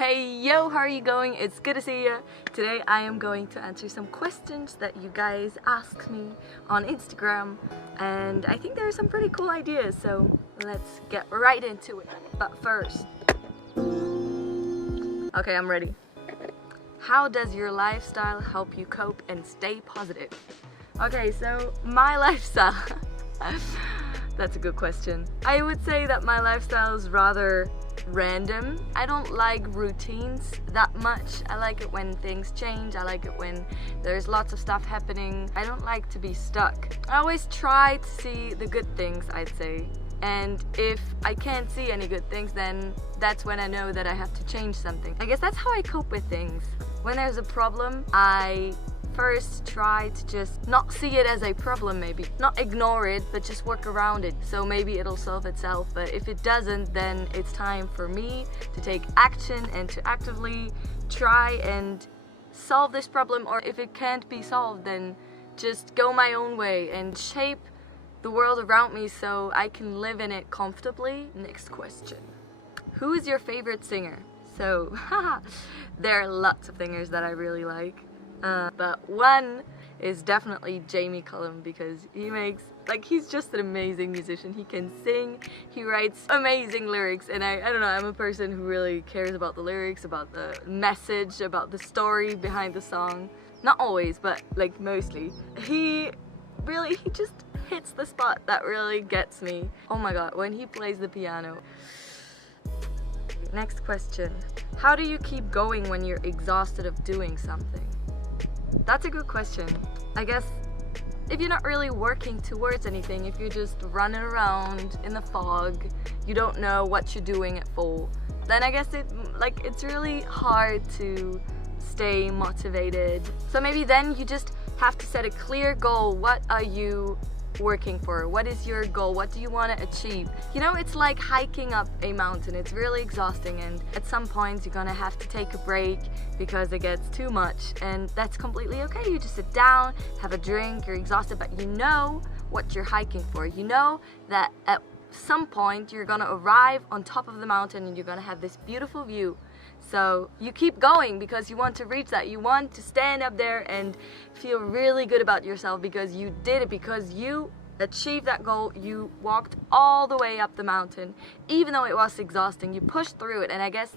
Hey yo, how are you going? It's good to see you. Today I am going to answer some questions that you guys asked me on Instagram, and I think there are some pretty cool ideas, so let's get right into it. But first, okay, I'm ready. How does your lifestyle help you cope and stay positive? Okay, so my lifestyle, that's a good question. I would say that my lifestyle is rather random. I don't like routines that much. I like it when things change. I like it when there's lots of stuff happening. I don't like to be stuck. I always try to see the good things, I'd say. And if I can't see any good things, then that's when I know that I have to change something. I guess that's how I cope with things. When there's a problem, I first try to just not see it as a problem, maybe not ignore it, but just work around it, so maybe it'll solve itself. But if it doesn't, then it's time for me to take action and to actively try and solve this problem. Or if it can't be solved, then just go my own way and shape the world around me so I can live in it comfortably. Next question. Who is your favorite singer? So there are lots of singers that I really like. But one is definitely Jamie Cullum, because he's just an amazing musician. He can sing, he writes amazing lyrics, and I don't know, I'm a person who really cares about the lyrics, about the message, about the story behind the song. Not always, but like mostly. He just hits the spot that really gets me. Oh my god, when he plays the piano. Next question. How do you keep going when you're exhausted of doing something? That's a good question. I guess if you're not really working towards anything, if you're just running around in the fog, you don't know what you're doing it for, then I guess it's really hard to stay motivated. So maybe then you just have to set a clear goal. What are you working for? What is your goal? What do you want to achieve? You know, it's like hiking up a mountain. It's really exhausting, and at some points you're gonna have to take a break because it gets too much, and that's completely okay. You just sit down, have a drink, you're exhausted, but you know what you're hiking for. You know that at some point you're gonna arrive on top of the mountain and you're gonna have this beautiful view. So you keep going because you want to reach that. You want to stand up there and feel really good about yourself because you did it, because you achieved that goal. You walked all the way up the mountain, even though it was exhausting. You pushed through it, and I guess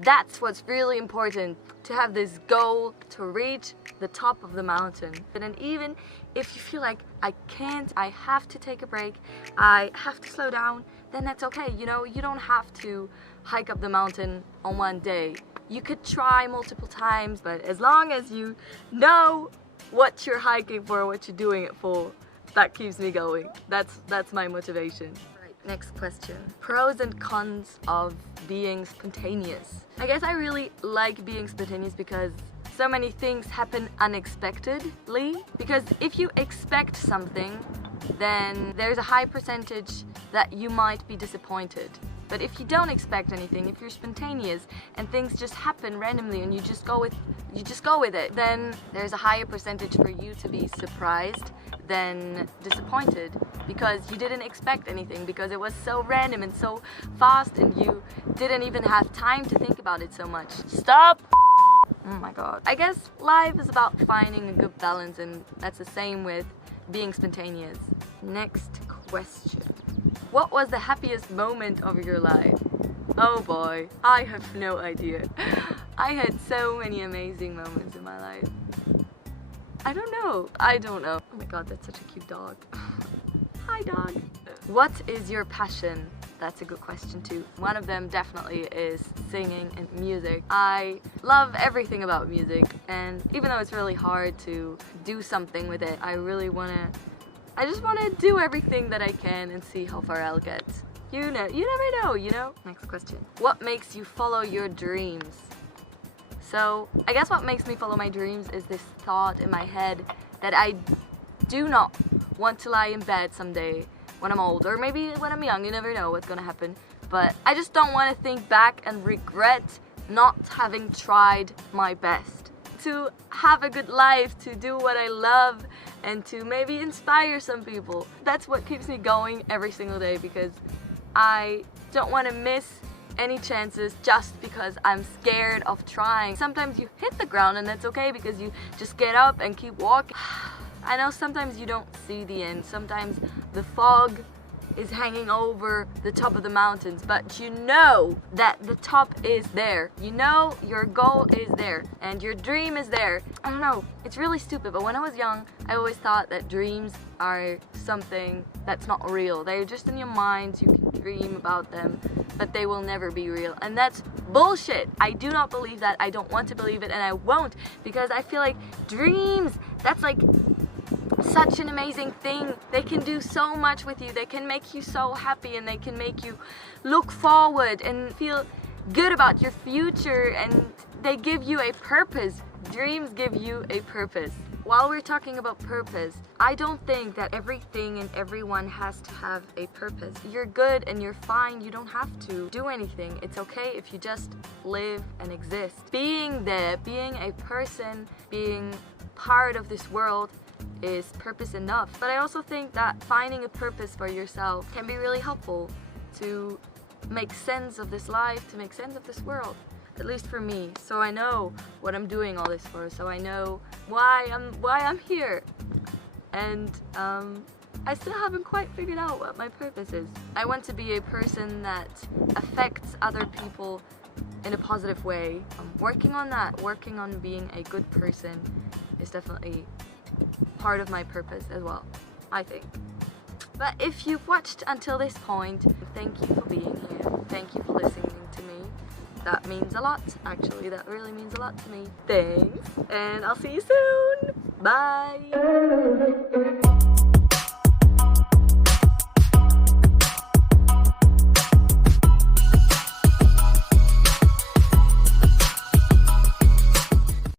that's what's really important, to have this goal to reach the top of the mountain. And even if you feel like I can't, I have to take a break, I have to slow down, then that's okay. You know, you don't have to hike up the mountain on one day. You could try multiple times, but as long as you know what you're hiking for, what you're doing it for, that keeps me going. That's my motivation. Right, next question. Pros and cons of being spontaneous. I guess I really like being spontaneous because so many things happen unexpectedly. Because if you expect something, then there's a high percentage that you might be disappointed. But if you don't expect anything, if you're spontaneous and things just happen randomly and you just go with it, then there's a higher percentage for you to be surprised than disappointed, because you didn't expect anything, because it was so random and so fast and you didn't even have time to think about it so much. Stop! Oh my god. I guess life is about finding a good balance, and that's the same with being spontaneous. Next question. What was the happiest moment of your life? Oh boy, I have no idea. I had so many amazing moments in my life. I don't know. Oh my god, that's such a cute dog. Hi dog. What is your passion? That's a good question too. One of them definitely is singing and music. I love everything about music, and even though it's really hard to do something with it, I just want to do everything that I can and see how far I'll get. You never know, you know? Next question. What makes you follow your dreams? So, I guess what makes me follow my dreams is this thought in my head that I do not want to lie in bed someday when I'm old, or maybe when I'm young. You never know what's gonna happen. But I just don't want to think back and regret not having tried my best. To have a good life, to do what I love, and to maybe inspire some people. That's what keeps me going every single day, because I don't want to miss any chances just because I'm scared of trying. Sometimes you hit the ground and that's okay because you just get up and keep walking. I know sometimes you don't see the end. Sometimes the fog is hanging over the top of the mountains, but you know that the top is there. You know your goal is there and your dream is there. I don't know, it's really stupid, but when I was young, I always thought that dreams are something that's not real. They're just in your mind, you can dream about them, but they will never be real. And that's bullshit. I do not believe that. I don't want to believe it, and I won't, because I feel like dreams, that's like such an amazing thing. They can do so much with you. They can make you so happy, and they can make you look forward and feel good about your future, and they give you a purpose. Dreams give you a purpose. While we're talking about purpose, I don't think that everything and everyone has to have a purpose. You're good and you're fine. You don't have to do anything. It's okay if you just live and exist. Being there, being a person, being part of this world is purpose enough. But I also think that finding a purpose for yourself can be really helpful to make sense of this life, to make sense of this world. At least for me, so I know what I'm doing all this for, so I know why I'm here. And I still haven't quite figured out what my purpose is. I want to be a person that affects other people in a positive way. I'm working on that. Working on being a good person is definitely part of my purpose as well, I think. But if you've watched until this point, thank you for being here. Thank you for listening to me. That means a lot, actually. That really means a lot to me. Thanks, and I'll see you soon. Bye.